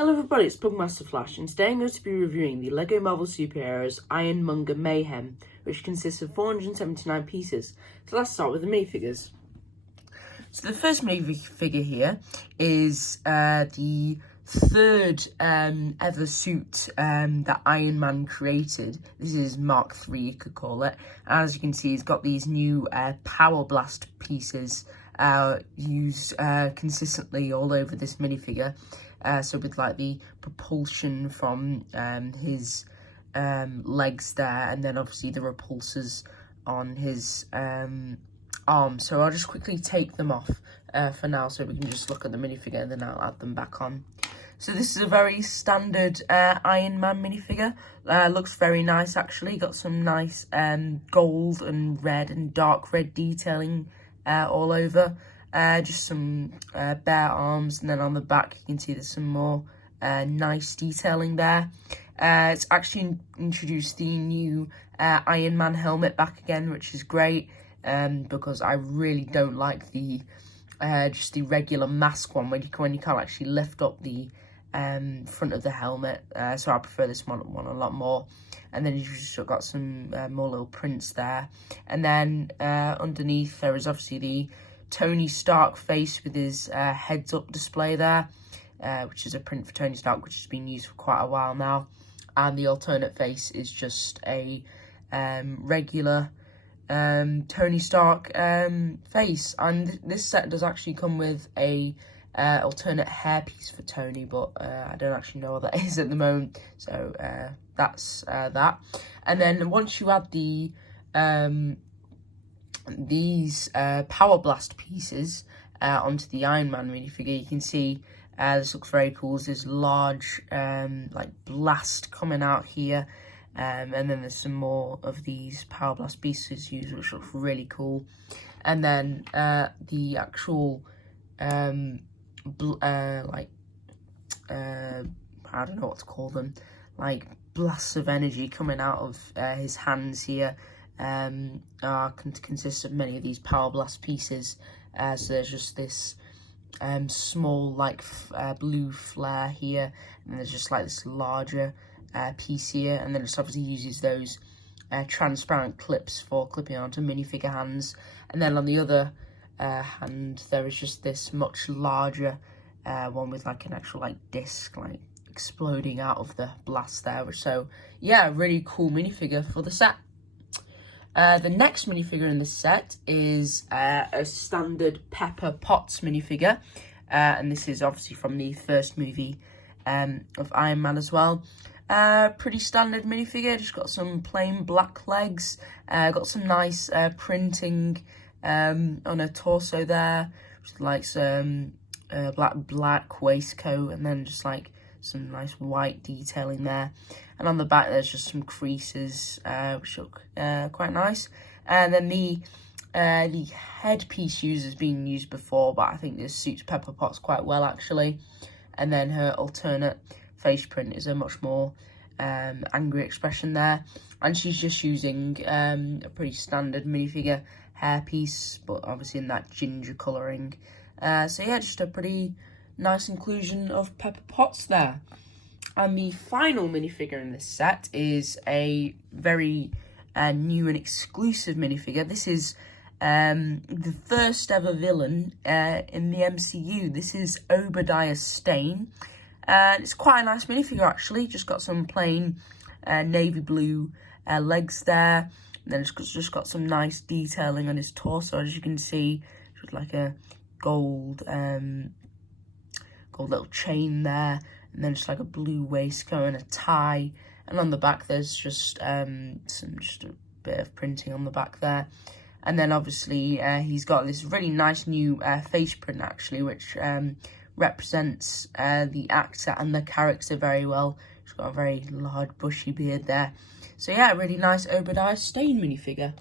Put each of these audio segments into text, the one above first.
Hello everybody, it's Bugmaster Flash, and today I'm going to be reviewing the LEGO Marvel Superheroes Iron Monger Mayhem, which consists of 479 pieces. So let's start with the minifigures. So the first minifigure here is the third ever suit that Iron Man created. This is Mark III, you could call it. As you can see, it's got these new Power Blast pieces used consistently all over this minifigure. So with like the propulsion from his legs there, and then obviously the repulsors on his arms. So I'll just quickly take them off for now, so we can just look at the minifigure and then I'll add them back on. So this is a very standard Iron Man minifigure. Looks very nice actually. Got some nice gold and red and dark red detailing all over. Just some bare arms, and then on the back you can see there's some more nice detailing there. It's actually introduced the new Iron Man helmet back again, which is great, because I really don't like the just the regular mask one when you can't actually lift up the front of the helmet. So I prefer this one a lot more. And then you've just got some more little prints there, and then underneath there is obviously the Tony Stark face with his heads up display there, which is a print for Tony Stark, which has been used for quite a while now. And the alternate face is just a regular Tony Stark face. And this set does actually come with a alternate hairpiece for Tony, but I don't actually know what that is at the moment. So that's that. And then once you add the these Power Blast pieces onto the Iron Man minifigure, you can see this looks very cool. There's this large like blast coming out here, and then there's some more of these Power Blast pieces used, which looks really cool. And then the actual I don't know what to call them, like blasts of energy coming out of his hands here. Consists of many of these Power Blast pieces. So there's just this small like blue flare here, and there's just like this larger piece here, and then it obviously uses those transparent clips for clipping onto minifigure hands. And then on the other hand there is just this much larger one with like an actual like disc like exploding out of the blast there. So yeah, really cool minifigure for the set. The next minifigure in the set is a standard Pepper Potts minifigure, and this is obviously from the first movie of Iron Man as well. Pretty standard minifigure, just got some plain black legs, got some nice printing on her torso there, just like some black waistcoat, and then just like some nice white detailing there. And on the back there's just some creases which look quite nice. And then the headpiece has been used before, but I think this suits Pepper Potts quite well actually. And then her alternate face print is a much more angry expression there, and she's just using a pretty standard minifigure hairpiece, but obviously in that ginger colouring. So yeah, just a pretty nice inclusion of Pepper Potts there. And the final minifigure in this set is a very new and exclusive minifigure. This is the first ever villain in the MCU. This is Obadiah Stane. It's quite a nice minifigure actually. Just got some plain navy blue legs there. And then it's just got some nice detailing on his torso, as you can see. Just like a gold little chain there, and then just like a blue waistcoat and a tie. And on the back there's just a bit of printing on the back there. And then obviously he's got this really nice new face print actually, which represents the actor and the character very well. He's got a very large bushy beard there. So yeah, really nice Obadiah Stane minifigure.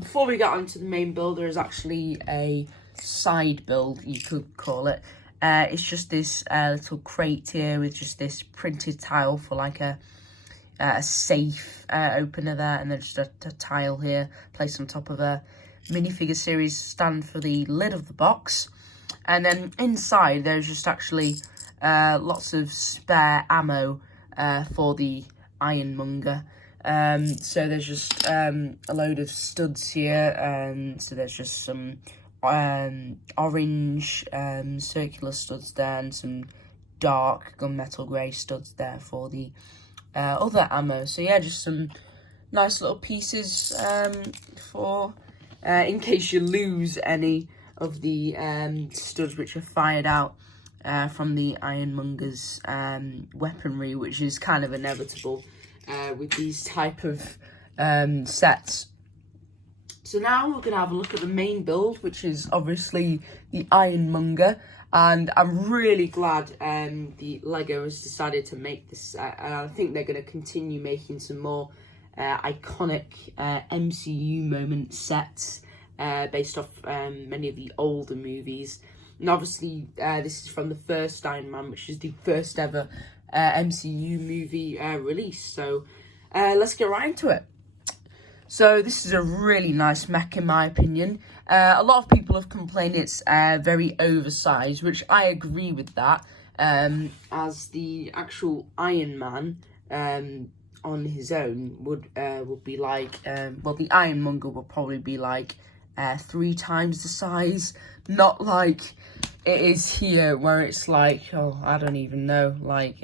Before we get on to the main build, there is actually a side build, you could call it. It's just this little crate here with just this printed tile for like a safe opener there, and then just a tile here placed on top of a minifigure series stand for the lid of the box. And then inside there's just actually lots of spare ammo for the Ironmonger. So there's just a load of studs here, so there's just some orange circular studs there, and some dark gunmetal grey studs there for the other ammo. So yeah, just some nice little pieces for in case you lose any of the studs which are fired out from the Ironmonger's weaponry, which is kind of inevitable with these type of sets. So now we're going to have a look at the main build, which is obviously the Ironmonger, and I'm really glad the LEGO has decided to make this set, and I think they're going to continue making some more iconic MCU moment sets based off many of the older movies. And obviously this is from the first Iron Man, which is the first ever MCU movie release. So let's get right into it. So this is a really nice mech in my opinion. A lot of people have complained it's very oversized, which I agree with that, as the actual Iron Man on his own would be like, well, the Ironmonger will probably be like 3 times the size, not like it is here where it's like, oh, I don't even know, like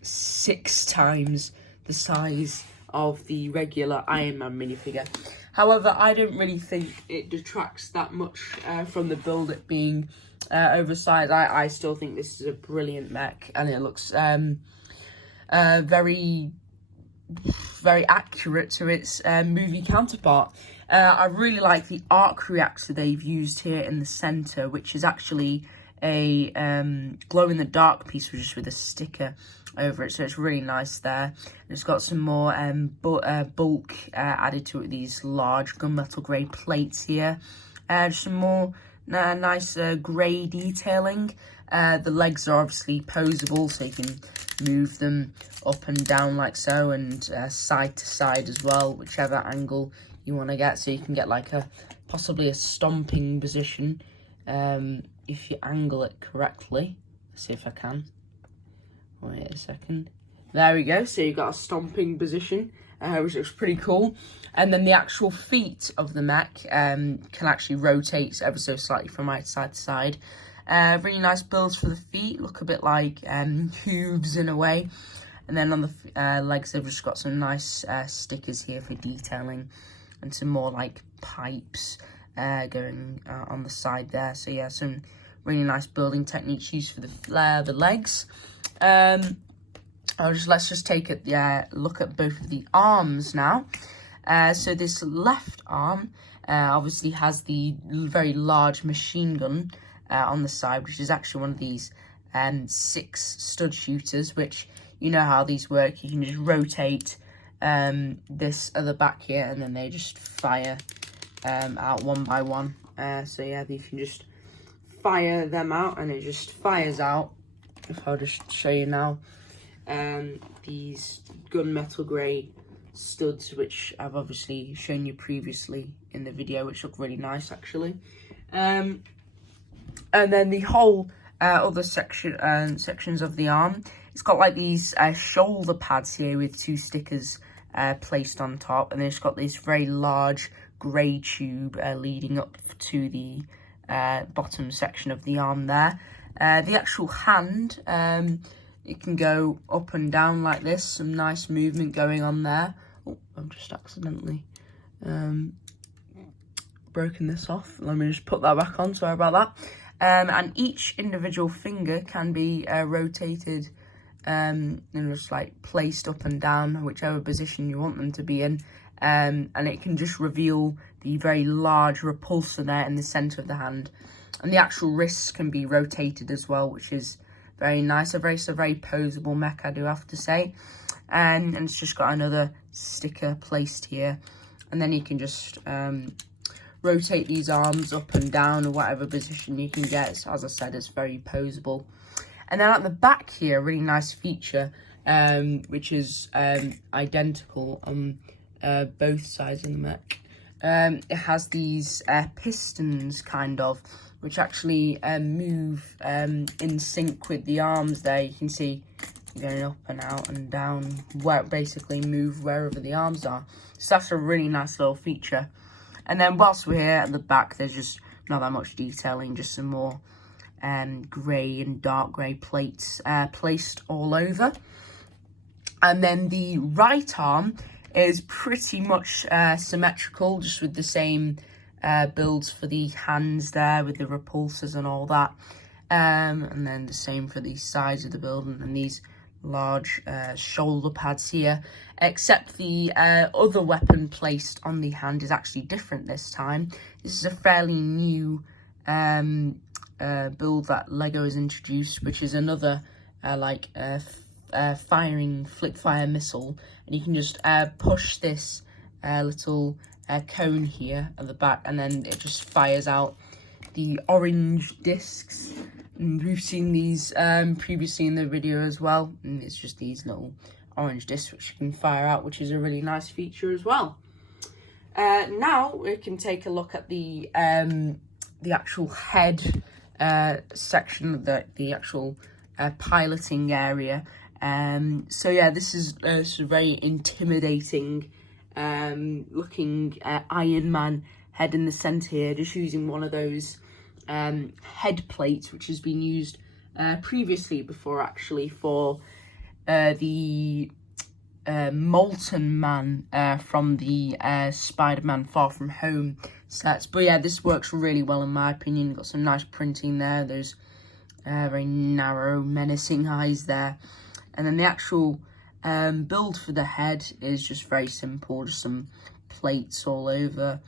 6 times the size of the regular Iron Man minifigure. However, I don't really think it detracts that much from the build, it being oversized. I still think this is a brilliant mech, and it looks very accurate to its movie counterpart. I really like the arc reactor they've used here in the center, which is actually a glow-in-the-dark piece just with a sticker over it, so it's really nice there. And it's got some more bulk added to it, these large gunmetal grey plates here. Just some more nice grey detailing. The legs are obviously posable, so you can move them up and down like so, and side to side as well, whichever angle you want to get. So you can get like possibly a stomping position if you angle it correctly. Let's see if I can. Wait a second. There we go. So you've got a stomping position, which looks pretty cool. And then the actual feet of the mech can actually rotate ever so slightly from side to side. Really nice builds for the feet, look a bit like hooves in a way. And then on the legs, they've just got some nice stickers here for detailing, and some more like pipes going on the side there. So yeah, some really nice building techniques used for the legs. Let's just take a look at both of the arms now. So this left arm obviously has the very large machine gun on the side, which is actually one of these 6 stud shooters, which you know how these work. You can just rotate this at the back here, and then they just fire out one by one. So yeah, you can just fire them out, and it just fires out. If I'll just show you now, these gunmetal grey studs, which I've obviously shown you previously in the video, which look really nice actually. And then the whole other sections of the arm, it's got like these shoulder pads here with 2 stickers placed on top, and then it's got this very large grey tube leading up to the bottom section of the arm there. The actual hand, it can go up and down like this, some nice movement going on there. Oh, I've just accidentally broken this off. Let me just put that back on, sorry about that. And each individual finger can be rotated and just like placed up and down, whichever position you want them to be in. And it can just reveal the very large repulsor there in the center of the hand. And the actual wrists can be rotated as well, which is very nice. A very posable mech, I do have to say. And it's just got another sticker placed here. And then you can just rotate these arms up and down or whatever position you can get. As I said, it's very posable. And then at the back here, a really nice feature, which is identical on both sides of the mech. It has these pistons, kind of, which actually move in sync with the arms there. You can see going up and out and down, where basically move wherever the arms are. So that's a really nice little feature. And then whilst we're here at the back, there's just not that much detailing, just some more grey and dark grey plates placed all over. And then the right arm is pretty much symmetrical, just with the same builds for the hands there, with the repulsors and all that. And then the same for the sides of the building and these large shoulder pads here, except the other weapon placed on the hand is actually different this time. This is a fairly new build that Lego has introduced, which is another firing flip fire missile, and you can just push this little cone here at the back, and then it just fires out the orange discs. And we've seen these previously in the video as well, and it's just these little orange discs which you can fire out, which is a really nice feature as well. Now we can take a look at the actual head section, the actual piloting area. So yeah, this is a very intimidating looking Iron Man head in the centre here, just using one of those head plates which has been used previously before, actually, for the Molten Man from the Spider-Man Far From Home sets. But yeah, this works really well in my opinion. Got some nice printing there, those very narrow menacing eyes there. And then the actual build for the head is just very simple, just some plates all over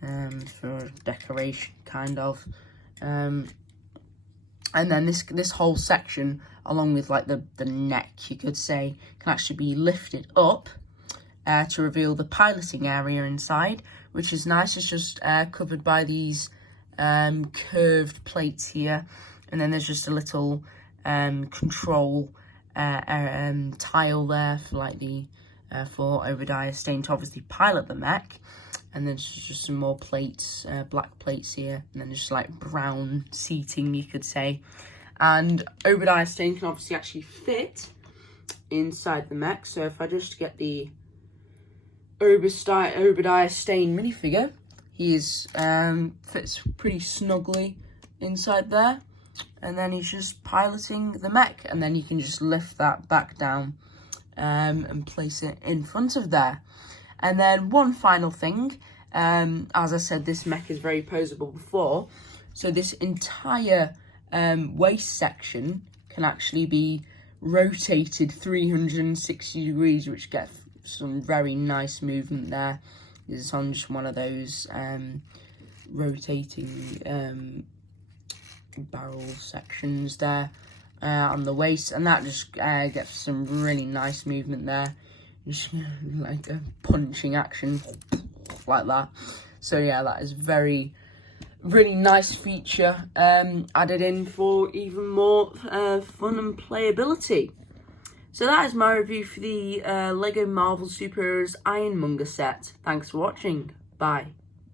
for decoration, kind of. And then this whole section, along with like the neck, you could say, can actually be lifted up to reveal the piloting area inside, which is nice. It's just covered by these curved plates here, and then there's just a little control tile there for like the for Obadiah Stane to obviously pilot the mech. And then just some more plates, black plates here, and then just like brown seating, you could say. And Obadiah Stane can obviously actually fit inside the mech. So if I just get the Obadiah Stane minifigure, he fits pretty snugly inside there. And then he's just piloting the mech, and then you can just lift that back down and place it in front of there. And then one final thing, as I said, this mech is very posable before, so this entire waist section can actually be rotated 360 degrees, which gets some very nice movement there. It's on just one of those rotating barrel sections there on the waist, and that just gets some really nice movement there. Just like a punching action like that. So yeah, that is really nice feature added in for even more fun and playability. So that is my review for the Lego Marvel Superheroes Ironmonger set. Thanks for watching. Bye.